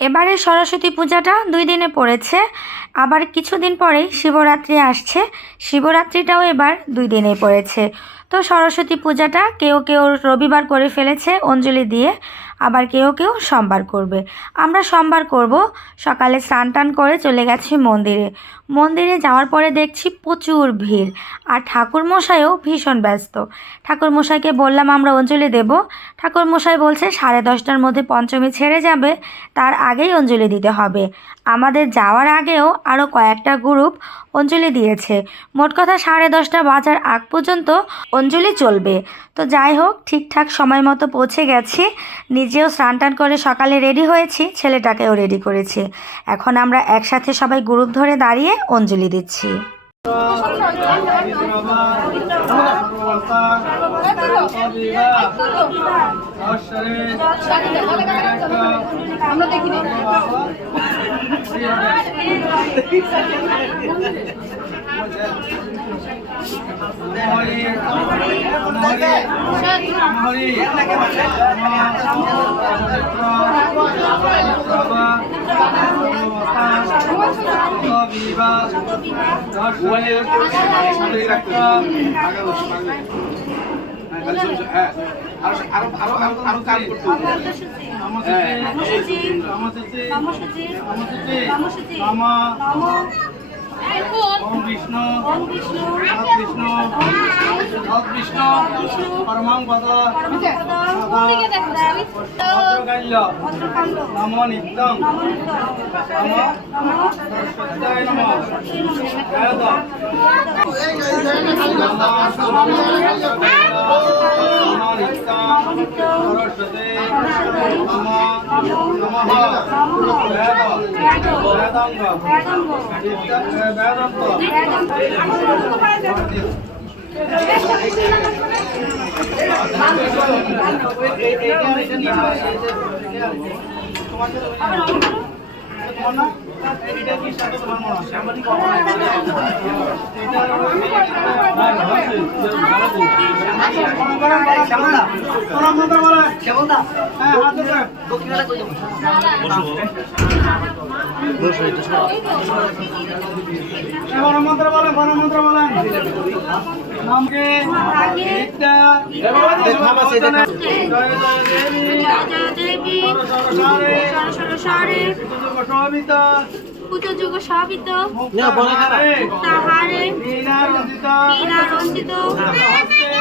এবারে সরস্বতী পূজাটা দুই দিনে পড়েছে, আবার কিছুদিন পরেই শিবরাত্রি আসছে। শিবরাত্রিটাও এবার দুই দিনে পড়েছে। তো সরস্বতী পূজাটা কেউ কেউ রবিবার করে ফেলেছে অঞ্জলি দিয়ে। আবার কেউ কেউ সোমবার করবে। আমরা সোমবার করব। সকালে স্নান টান করে চলে গেছি মন্দিরে। মন্দিরে যাওয়ার পরে দেখছি প্রচুর ভিড়। আর ঠাকুর মশাইও ভীষণ ব্যস্ত। ঠাকুর মশাইকে বললাম, আমরা অঞ্জলি দেব। ঠাকুর মশাই বলছে, সাড়ে দশটার মধ্যে পঞ্চমী ছেড়ে যাবে। তার আগেই অঞ্জলি দিতে হবে। আমাদের যাওয়ার আগেও আরও কয়েকটা গ্রুপ অঞ্জলি দিয়েছে। মোট কথা সাড়ে দশটা বাজার আগ পর্যন্ত অঞ্জলি চলবে। তো যাই হোক, ঠিকঠাক সময় মতো পৌঁছে গেছি। নিজেও স্নান টান করে সকালে রেডি হয়েছি, ছেলেটাকেও রেডি করেছি। এখন আমরা একসাথে সবাই গ্রুপ ধরে দাঁড়িয়ে অঞ্জলি দিচ্ছি। আমরা বিষ্ণু বিষ্ণু বিষ্ণু পরমাং পদ ভদ্রকাল্য নম নিত্যং নম সরস্বত্যায় নম বেদ নম বেদান্ত মন্ত্র বলেন মন্ত্র বলেন নামকে বিদ্যা জয় জয় দেবী সরসারে তাহারে বীণারঞ্জিত বীণা রঞ্জিত হস্তে পুস্তক হস্তে ভগবতী ভারতী ভগবত ভারতী দেবী দেবী সমস্ততে নমস্তুতে নম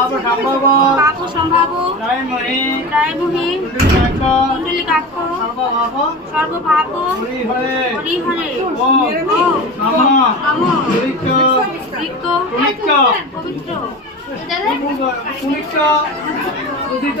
পাপ সম্ভব। পাপ সম্ভাব। জয়মণি রায়মুহি কুণ্ডলিকাক্ষ। হরে হরিহরে। ওম নম। পবিত্র। উদিত।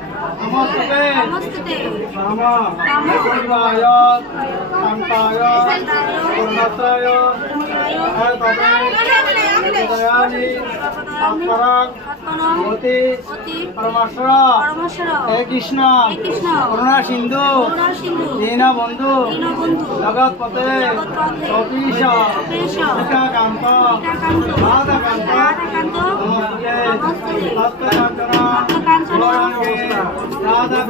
नमस्ते नमस्ते नमः शिवाय शांताय पूर्णताय हर भगवान दयानी अपराग অতি পরমেশ্বর কৃষ্ণ করুণা সিন্ধু করুণা বন্ধু সতীশ সতীশ সীতাকান্ত সীতাকান্ত রাধাকান্ত রাধা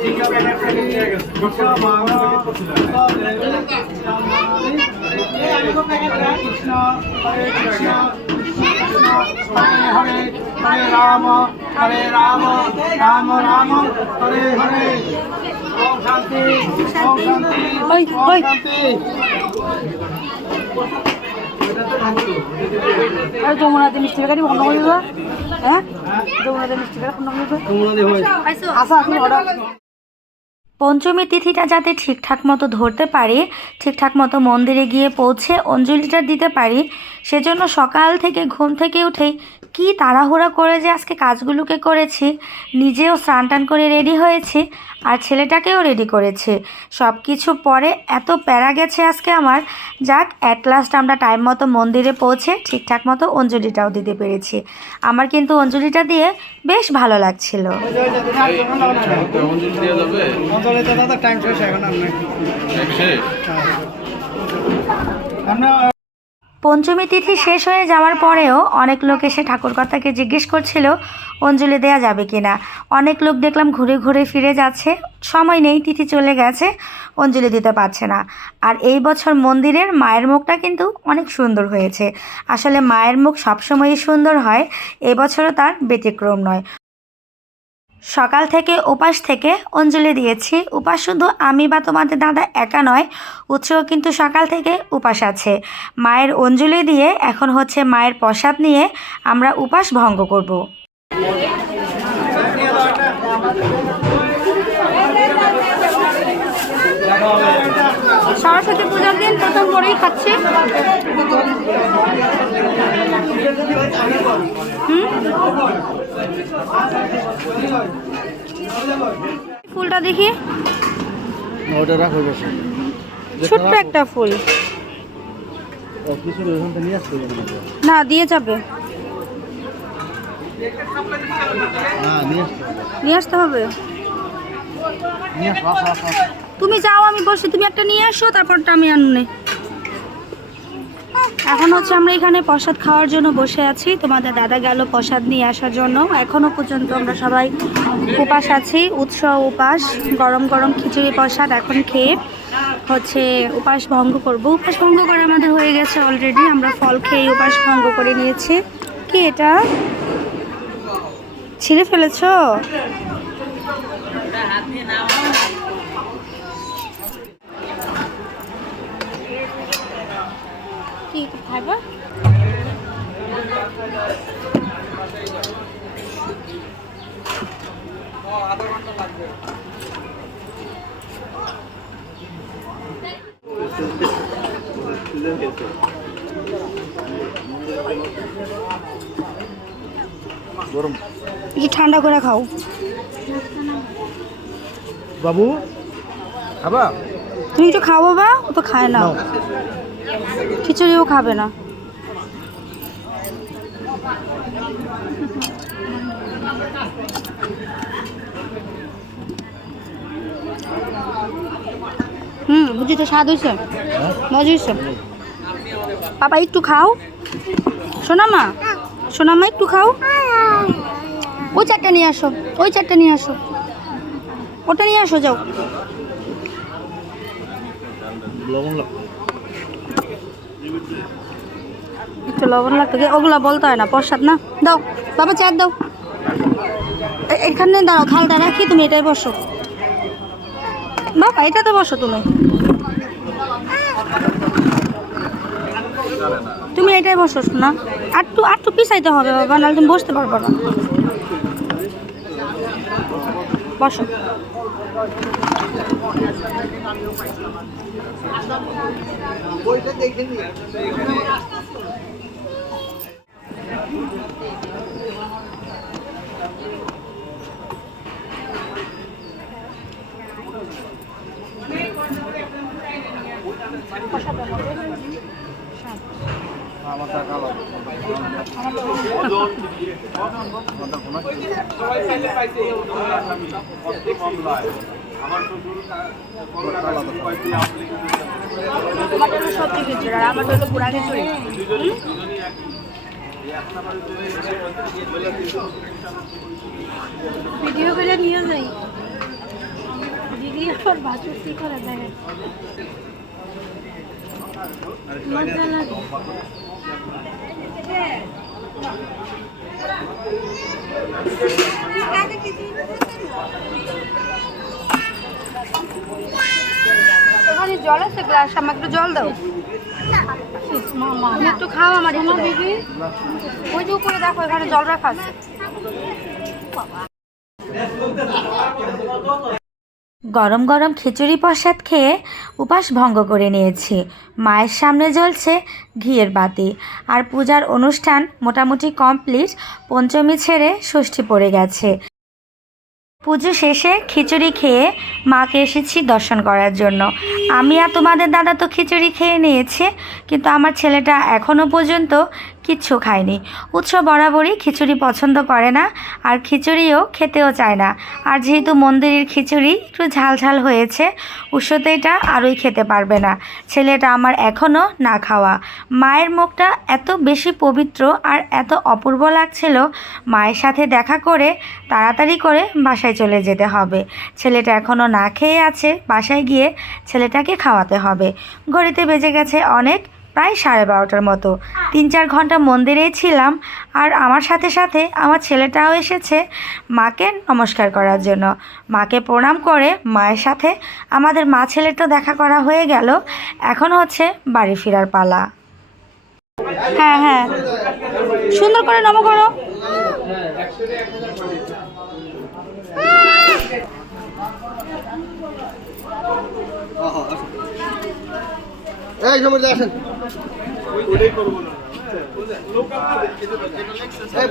কৃষ্ণ হরে কৃষ্ণ কৃষ্ণ। হরে হরে হরে রাম হরে রাম রাম রাম হরে হরে। ওম শান্তি ওম শান্তি ওম শান্তি। আর যমুনাতে মিষ্টি গাড়ি বন্ধ করে দিবা হ্যাঁ? যমুনাতে মিষ্টি গাড়ি বন্ধ করে দিবা আসা অর্ডার পঞ্চমী তিথিটা যাতে ঠিকঠাক মতো ধরতে পারি, ঠিকঠাক মতো মন্দিরে গিয়ে পৌঁছে অঞ্জলিটা দিতে পারি, সেজন্য সকাল থেকে ঘুম থেকে উঠেই কি তাড়াহুড়া করে যে আজকে কাজগুলোকে করেছি। নিজেও স্নান টান করে রেডি হয়েছি আর ছেলেটাকেও রেডি করেছি। সব কিছু পরে এত প্যারা গেছে আজকে আমার। যাক অ্যাট লাস্ট আমরা টাইম মতো মন্দিরে পৌঁছে ঠিকঠাক মতো অঞ্জলিটাও দিতে পেরেছি। আমার কিন্তু অঞ্জলিটা দিয়ে বেশ ভালো লাগছিল। শেষ আমরা পঞ্চমী তিথি শেষ হয়ে যাওয়ার পরেও অনেক লোক এসে ঠাকুরকর্তাকে জিজ্ঞেস করছিল, অঞ্জলি দেয়া যাবে কি না অনেক লোক দেখলাম ঘুরে ঘুরে ফিরে যাচ্ছে। সময় নেই, তিথি চলে গেছে, অঞ্জলি দিতে পারছে না। আর এই বছর মন্দিরের মায়ের মুখটা কিন্তু অনেক সুন্দর হয়েছে। আসলে মায়ের মুখ সবসময়ই সুন্দর হয় এবছরও তার ব্যতিক্রম নয়। সকাল থেকে উপাস থেকে অঞ্জলি দিয়েছি। উপাস শুধু আমি বা তোমাদের দাদা একা নয় উৎসব কিন্তু সকাল থেকে উপাস আছে। মায়ের অঞ্জলি দিয়ে এখন হচ্ছে মায়ের প্রসাদ নিয়ে আমরা উপাস ভঙ্গ করব। সরস্বতী পূজার দিন প্রথম করেই খাচ্ছি। ফুলটা দেখি। ওটা রাখো বেশি ছোট্ট একটা ফুল। না দিয়ে যাবে। হ্যাঁ নিয়ে আসতে হবে। তুমি যাও আমি বসে। তুমি একটা নিয়ে আসো তারপরটা আমি আনুনে। এখন হচ্ছে আমরা এখানে প্রসাদ খাওয়ার জন্য বসে আছি। তোমাদের দাদা গেল প্রসাদ নিয়ে আসার জন্য। এখনও পর্যন্ত আমরা সবাই উপাস আছি। উৎসব উপাস, গরম গরম খিচুড়ি প্রসাদ এখন খেয়ে হচ্ছে উপাস ভঙ্গ করব। উপাস ভঙ্গ করে আমাদের হয়ে গেছে অলরেডি আমরা ফল খেয়ে উপাস ভঙ্গ করে নিয়েছি। কি এটা? ছিঁড়ে ফেলেছো? খাইবা? গরম। একটু ঠান্ডা করে খাও। বাবু খাবা? তুমি একটু খাও বাবা ও তো খায় না। নাও। খিচুড়িও খাবে না। হুম বুঝি তো স্বাদ হয়েছে। মজা হয়েছে। পাপা একটু খাও। শোনা মা শোনা মা একটু খাও। ওই চারটা নিয়ে আসো ওই চারটা নিয়ে আসো। ওটা নিয়ে আসো যাও। একটু লবণ লাগতো ওগুলা বলতে হয় না, প্রসাদ না? দাও, বাবা চার দাও। এখানে দাঁড়াও, থালটা রাখি, তুমি এটাই বসো। বাবা, এটাতে বসো তুমি। তুমি এটাই বসো না আটটু আটটু পিছাইতে হবে, বাবা, নাহলে তুমি বসতে পারব না। বসো। বইটা দেখে নিয়ে Thank you. জন্য সবজি খিচুড়ি আর আমার জন্য পুরা খিচুড়ি ভিডিও করে নিয়ে যাই দিদি আবার বাছুর কি করে দেখে মজা লাগে জল আছে গ্লাস আমাকে একটু জল দাও। তুমি একটু খাও আমার দাও। ওই যে উপরে দেখো এখানে জল রাখা আছে। গরম গরম খিচুড়ি প্রসাদ খেয়ে উপাস ভঙ্গ করে নিয়েছি। মায়ের সামনে জ্বলছে ঘিয়ের বাতি। আর পূজার অনুষ্ঠান মোটামুটি কমপ্লিট, পঞ্চমী ছেড়ে ষষ্ঠী পড়ে গেছে। পুজো শেষে খিচুড়ি খেয়ে মাকে এসেছি দর্শন করার জন্য। আমি আর তোমাদের দাদা তো খিচুড়ি খেয়ে নিয়েছি, কিন্তু আমার ছেলেটা এখনও পর্যন্ত কিচ্ছু খায়নি। উৎস বরাবরই খিচুড়ি পছন্দ করে না, আর খিচুড়িও খেতেও চায় না। আর যেহেতু মন্দিরের খিচুড়ি একটু ঝাল ঝাল হয়েছে উৎসতে এটা আরই খেতে পারবে না। ছেলেটা আমার এখনও না খাওয়া। মায়ের মুখটা এত বেশি পবিত্র আর এত অপূর্ব লাগছিল, মায়ের সাথে দেখা করে তাড়াতাড়ি করে বাসায় চলে যেতে হবে। ছেলেটা এখনও না খেয়ে আছে, বাসায় গিয়ে ছেলেটাকে খাওয়াতে হবে। ঘড়িতে বেজে গেছে অনেক প্রায় সাড়ে বারোটার মতো। তিন চার ঘণ্টা মন্দিরেই ছিলাম আর আমার সাথে সাথে আমার ছেলেটাও এসেছে মাকে নমস্কার করার জন্য। মাকে প্রণাম করে মায়ের সাথে আমাদের মা ছেলেটা দেখা করা হয়ে গেল। এখন হচ্ছে বাড়ি ফেরার পালা। হ্যাঁ হ্যাঁ। সুন্দর করে নম করো। এই সময় আসেন। এই,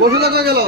বসে লাগা গেল।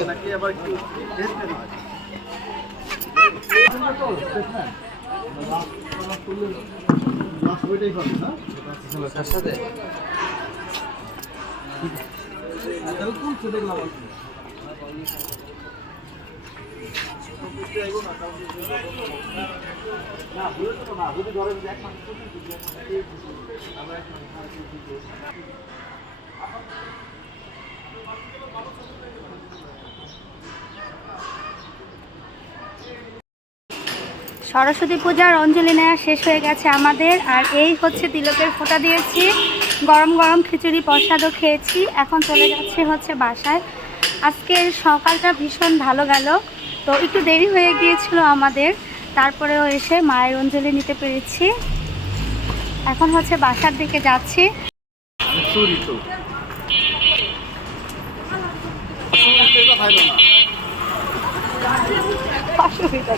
সরস্বতী পূজার অঞ্জলি নেওয়া শেষ হয়ে গেছে আমাদের, আর এই হচ্ছে তিলকের ফোঁটা দিয়েছি। গরম গরম খিচুড়ি, প্রসাদও খেয়েছি। এখন চলে যাচ্ছে হচ্ছে বাসায়। আজকের সকালটা ভীষণ ভালো গেল। তো একটু দেরি হয়ে গিয়েছিল আমাদের তারপরেও এসে মায়ের অঞ্জলি নিতে পেরেছি। এখন হচ্ছে বাসার দিকে যাচ্ছি। অসুবিধা